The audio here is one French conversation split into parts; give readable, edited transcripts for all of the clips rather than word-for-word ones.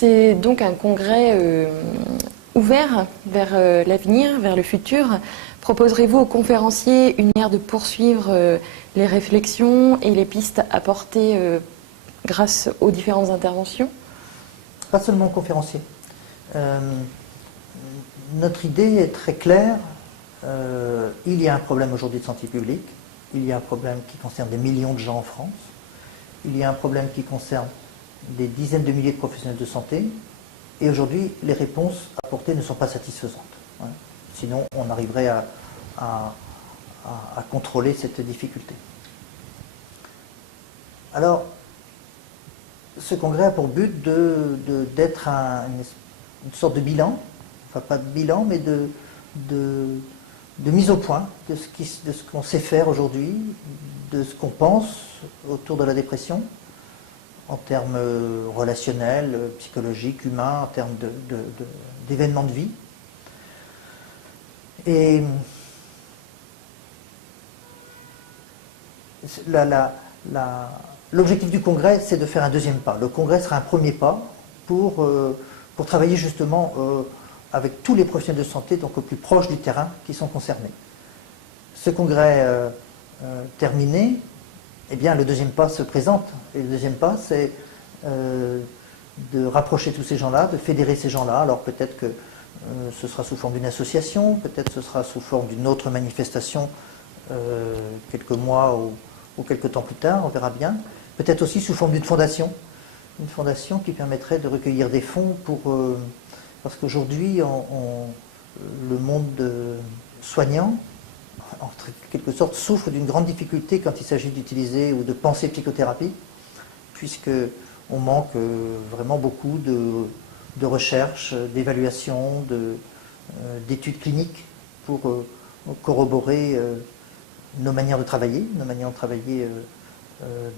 C'est donc un congrès ouvert vers l'avenir, vers le futur. Proposerez-vous aux conférenciers une manière de poursuivre les réflexions et les pistes apportées grâce aux différentes interventions? Pas seulement aux conférenciers. Notre idée est très claire. Il y a un problème aujourd'hui de santé publique. Il y a un problème qui concerne des millions de gens en France. Il y a un problème qui concerne des dizaines de milliers de professionnels de santé. Et aujourd'hui, les réponses apportées ne sont pas satisfaisantes. Sinon, on arriverait à contrôler cette difficulté. Alors, ce congrès a pour but d'être une sorte de bilan, enfin pas de bilan, mais de mise au point de ce qu'on sait faire aujourd'hui, de ce qu'on pense autour de la dépression, en termes relationnels, psychologiques, humains, en termes d'événements de vie. Et l'objectif du congrès, c'est de faire un deuxième pas. Le congrès sera un premier pas pour travailler justement avec tous les professionnels de santé, donc au plus proche du terrain, qui sont concernés. Ce congrès terminé, eh bien, le deuxième pas se présente. Et le deuxième pas, c'est de rapprocher tous ces gens-là, de fédérer ces gens-là. Alors peut-être que ce sera sous forme d'une association, peut-être ce sera sous forme d'une autre manifestation quelques mois ou quelques temps plus tard, on verra bien. Peut-être aussi sous forme d'une fondation qui permettrait de recueillir des fonds pour... parce qu'aujourd'hui, le monde soignant, en quelque sorte, souffre d'une grande difficulté quand il s'agit d'utiliser ou de penser psychothérapie, puisqu'on manque vraiment beaucoup de recherche, d'évaluation, d'études cliniques pour corroborer nos manières de travailler,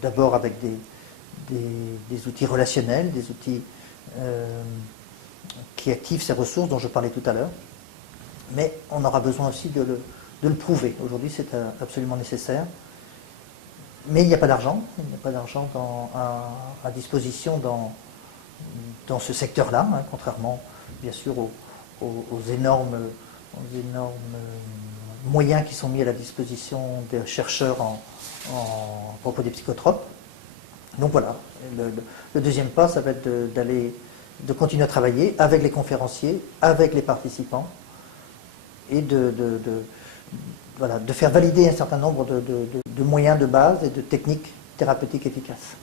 d'abord avec des outils relationnels, des outils qui activent ces ressources dont je parlais tout à l'heure, mais on aura besoin aussi de le prouver. Aujourd'hui, c'est absolument nécessaire. Mais il n'y a pas d'argent. Il n'y a pas d'argent à disposition dans ce secteur-là, hein, contrairement, bien sûr, aux énormes moyens qui sont mis à la disposition des chercheurs à propos des psychotropes. Donc voilà, le deuxième pas, ça va être de continuer à travailler avec les conférenciers, avec les participants, et de faire valider un certain nombre de moyens de base et de techniques thérapeutiques efficaces.